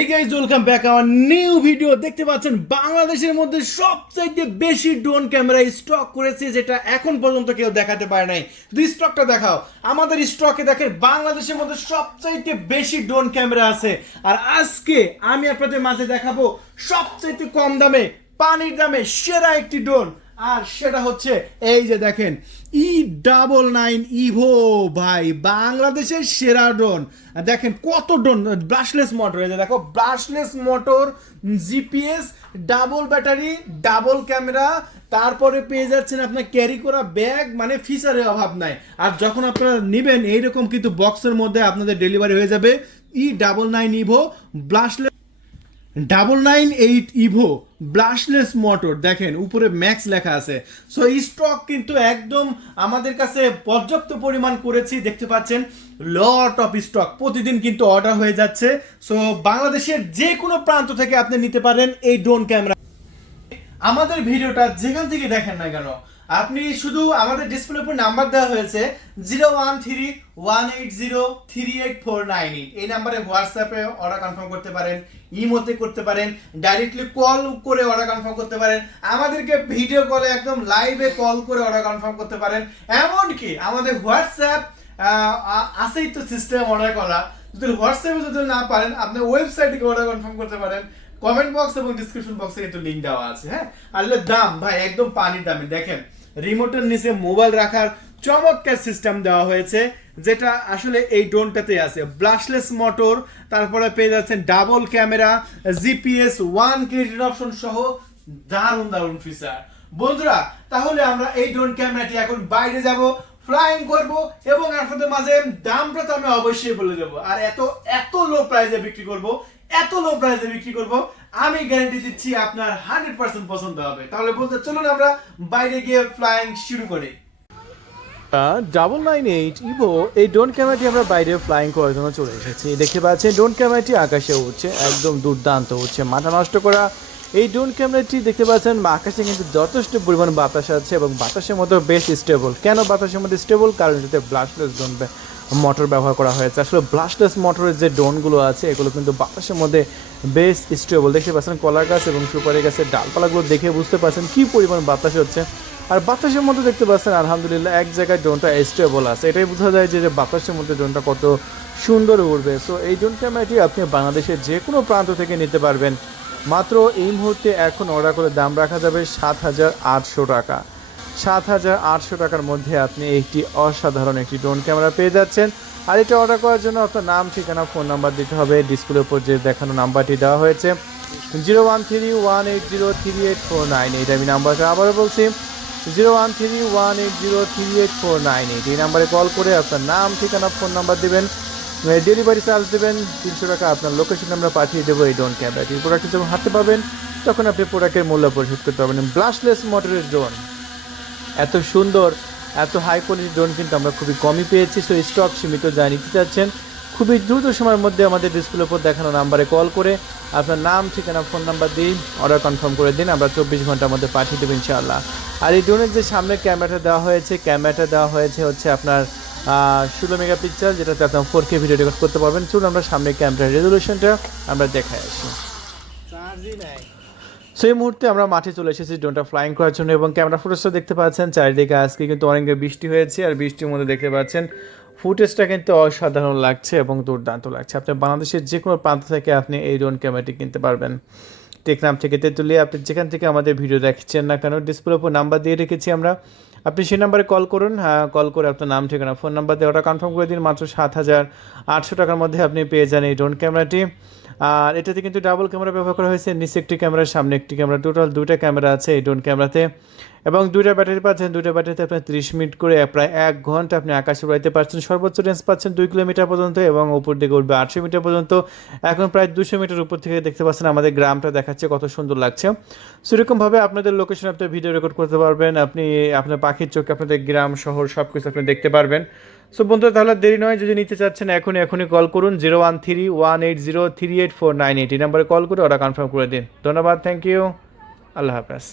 Hey guys, welcome দেখতে পাচ্ছেন বাংলাদেশের মধ্যে সবচাইতে বেশি ড্রোন ক্যামেরা স্টক করেছে যেটা এখন পর্যন্ত কেউ দেখাতে পারে নাই। যদি স্টকটা দেখাও। আমাদের স্টকে দেখেন বাংলাদেশের মধ্যে সবচাইতে বেশি ড্রোন ক্যামেরা আছে। আর আজকে আমি আপনাদের মাঝে দেখাবো সবচাইতে কম দামে পানির দামে সেরা একটি ড্রোন আর সেটা হচ্ছে এই যে দেখেন ই ডাবল নাইন ইভো ভাই, বাংলাদেশের সেরা ড্রোন দেখেন কত ড্রোন ব্রাশলেস মোটর এই যে দেখো brushless motor GPS double battery double camera তারপরে পেয়ে যাচ্ছেন আপনার ক্যারি করা ব্যাগ মানে ফিচারের অভাব নাই। আর যখন আপনারা নেবেন, এইরকম কিন্তু বক্সের মধ্যে আপনাদের ডেলিভারি হয়ে যাবে E double nine Evo brushless double nine eight Evo brushless motor দেখেন, উপরে ম্যাক্স লেখা আছে। সো এই স্টক কিন্তু একদম আমাদের কাছে পর্যাপ্ত পরিমাণ করেছি, দেখতে পাচ্ছেন লট অফ স্টক প্রতিদিন কিন্তু অর্ডার হয়ে যাচ্ছে। সো বাংলাদেশের যে কোনো প্রান্ত থেকে আপনি নিতে পারেন এই ড্রোন ক্যামেরা আমাদের ভিডিওটা যেখান থেকে দেখেন না কেন আপনি শুধু আমাদের ডিসপ্লে উপর নাম্বার দেওয়া হয়েছে zero one three one eight zero three eight four nine eight এই নাম্বারে হোয়াটসঅ্যাপে অর্ডার কনফার্ম করতে পারেন ইমোতে করতে পারেন ডাইরেক্টলি কল করে অর্ডার কনফার্ম করতে পারেন, আমাদেরকে ভিডিও কলে একদম লাইভে কল করে অর্ডার কনফার্ম করতে পারেন। এমনকি আমাদের হোয়াটসঅ্যাপ আছেই তো সিস্টেম অর্ডার করা, যদি হোয়াটসঅ্যাপে যদি না পারেন আপনি ওয়েবসাইটে অর্ডার কনফার্ম করতে পারেন। কমেন্ট বক্স এবং ডিসক্রিপশন বক্সে কিন্তু লিংক দেওয়া আছে হ্যাঁ? আর দাম, ভাই, একদম পানির দামে। দেখেন রিমোটের নিচে মোবাইল রাখার চমৎকার সিস্টেম দেওয়া হয়েছে, যেটা আসলে এই ড্রোনটাতে আছে। ব্লাশলেস মোটর তারপরে পেয়ে যাচ্ছেন double camera GPS one key option সহ দারুণ দারুণ ফিচার বন্ধুরা, তাহলে আমরা এই ড্রোন ক্যামেরাটি এখন বাইরে যাব ফ্লাইং করব এবং আপনাদের মাঝে দামটা তো আমি অবশ্যই বলে দেবো। আর এত এত লো প্রাইসে বিক্রি করব, এত লো প্রাইসে বিক্রি করব, আমি গ্যারান্টি দিচ্ছি আপনার হান্ড্রেড পার্সেন্ট পছন্দ হবে। তাহলে বলতে চলুন আমরা বাইরে গিয়ে ফ্লাইং শুরু করি। ডাবল নাইন এইট ইভো এই ড্রোন ক্যামেরাটি আমরা বাইরে ফ্লাইং করার জন্য চলে এসেছি। দেখতে পাচ্ছেন ড্রোন ক্যামেরাটি আকাশে উঠছে একদম দুর্দান্ত উঠছে মাথা নষ্ট করা। এই ড্রোন ক্যামেরাটি দেখতে পাচ্ছেন, আকাশে কিন্তু যথেষ্ট পরিমাণ বাতাস আছে এবং বাতাসের মতো বেশ স্টেবল কেন বাতাসের মধ্যে স্টেবল কারণ এটাতে ব্লাস্টলেস ড্রোন মোটর ব্যবহার করা হয়েছে। আসলে ব্লাস্টলেস মোটরের যে ড্রোনগুলো আছে, এগুলো কিন্তু বাতাসের মধ্যে বেশ স্টেবল দেখতে পাচ্ছেন কলা গাছ এবং সুপারি গাছের ডালপালাগুলো দেখে বুঝতে পারছেন কী পরিমাণ বাতাস হচ্ছে। আর বাতাসের মধ্যে দেখতে পাচ্ছেন, আলহামদুলিল্লাহ, এক জায়গায় ড্রোনটা স্টেবল আছে। এটাই বোঝা যায় যে যে বাতাসের মধ্যে ড্রোনটা কত সুন্দর উঠবে সো এই ড্রোন ক্যামেরাটি আপনি বাংলাদেশের যে কোনো প্রান্ত থেকে নিতে পারবেন। মাত্র এই মুহূর্তে এখন অর্ডার করে দাম রাখা যাবে সাত হাজার আটশো টাকা। সাত হাজার আটশো টাকার মধ্যে আপনি একটি অসাধারণ একটি ড্রোন ক্যামেরা পেয়ে যাচ্ছেন। আর এটা অর্ডার করার জন্য আপনার নাম, ঠিকানা ফোন নাম্বার দিতে হবে। ডিসপ্লের উপর যে দেখানো নাম্বারটি দেওয়া হয়েছে zero one three one eight zero three eight four nine eight আমি নাম্বারটা আবারও বলছি zero one three one eight zero three eight four nine eight এই নাম্বারে কল করে আপনার নাম, ঠিকানা ফোন নাম্বার দেবেন। ডেলিভারি চার্জ দেবেন। তিনশো টাকা আপনার লোকেশন আমরা পাঠিয়ে দেবো এই ড্রোন ক্যামেরাটি প্রোডাক্টটি যখন হাতে পাবেন। তখন আপনি প্রোডাক্টের মূল্য পরিশোধ করতে পারবেন। ব্লাশলেস মোটরের ড্রোন এত সুন্দর, এত হাই কোয়ালিটি ড্রোন কিন্তু আমরা খুবই কমই পেয়েছি। সো স্টক সীমিত যা নিতে চাচ্ছেন, খুবই দ্রুত সময়ের মধ্যে আমাদের ডিসপ্লের উপর দেখানো নাম্বারে কল করে আপনার নাম, ঠিকানা ফোন নাম্বার দিন অর্ডার কনফার্ম করে দিন, আমরা চব্বিশ ঘণ্টার মধ্যে পাঠিয়ে দেবো ইনশাআল্লাহ। আর এই ড্রোনের যে সামনে ক্যামেরাটা দেওয়া হয়েছে ক্যামেরাটা দেওয়া হয়েছে হচ্ছে আপনার ষোলো মেগা মেগাপিক্সেল যেটাতে আপনার ফোর কে ভিডিও রেকর্ড করতে পারবেন। চলুন আমরা সামনে ক্যামেরার রেজলিউশনটা আমরা দেখাই আসি। সেই মুহূর্তে আমরা মাঠে চলে এসেছি ড্রোনটা ফ্লাইং করার জন্য এবং ক্যামেরা ফুটেজটা দেখতে পাচ্ছেন। চারিদিকে আজকে কিন্তু অনেক বৃষ্টি হয়েছে আর বৃষ্টির মধ্যে দেখতে পাচ্ছেন ফুটেজটা কিন্তু অসাধারণ লাগছে এবং দুর্দান্ত লাগছে। আপনি বাংলাদেশের যে কোনো প্রান্ত থেকে আপনি এই ড্রোন ক্যামেরাটি কিনতে পারবেন। টেকনাম থেকে তেঁতুলিয়া, আপনি যেখান থেকে আমাদের ভিডিও দেখছেন না কেন, ডিসপ্লে উপর নাম্বার দিয়ে রেখেছি আমরা। আপনি সেই নাম্বারে কল করুন হ্যাঁ কল করে আপনার নাম, ঠিকানা, ফোন নাম্বার দিয়ে ওটা কনফার্ম করে দিন, মাত্র সাত হাজার আটশো টাকার মধ্যে আপনি পেয়ে যান এই ড্রোন ক্যামেরাটি। আর এটাতে কিন্তু ডাবল ক্যামেরা ব্যবহার করা হয়েছে, নিচে একটি ক্যামেরার, সামনে একটি ক্যামেরা টোটাল দুটা ক্যামেরা আছে এই ড্রোন ক্যামেরাতে। এবং দুইটা ব্যাটারি পাচ্ছেন, দুইটা ব্যাটারিতে আপনি ত্রিশ মিনিট করে প্রায় এক ঘণ্টা আপনি আকাশে উড়াইতে পারছেন। সর্বোচ্চ রেঞ্জ পাচ্ছেন দুই কিলোমিটার পর্যন্ত এবং উপর দিকে উঠবে আটশো মিটার পর্যন্ত। এখন প্রায় দুশো মিটার উপর থেকে দেখতে পাচ্ছেন আমাদের গ্রামটা দেখাচ্ছে কত সুন্দর লাগছে। সেরকমভাবে আপনাদের লোকেশন আপনি ভিডিও রেকর্ড করতে পারবেন, আপনি আপনার পাখির চোখে আপনাদের গ্রাম, শহর সব কিছু আপনি দেখতে পারবেন। সো বন্ধুরা, তাহলে দেরি নয়, যদি নিতে চাচ্ছেন এখনই এখনই কল করুন zero one three one eight zero three eight four nine eight এই নাম্বারে কল করে ওরা কনফার্ম করে দিন। ধন্যবাদ থ্যাংক ইউ আল্লাহ হাফেজ।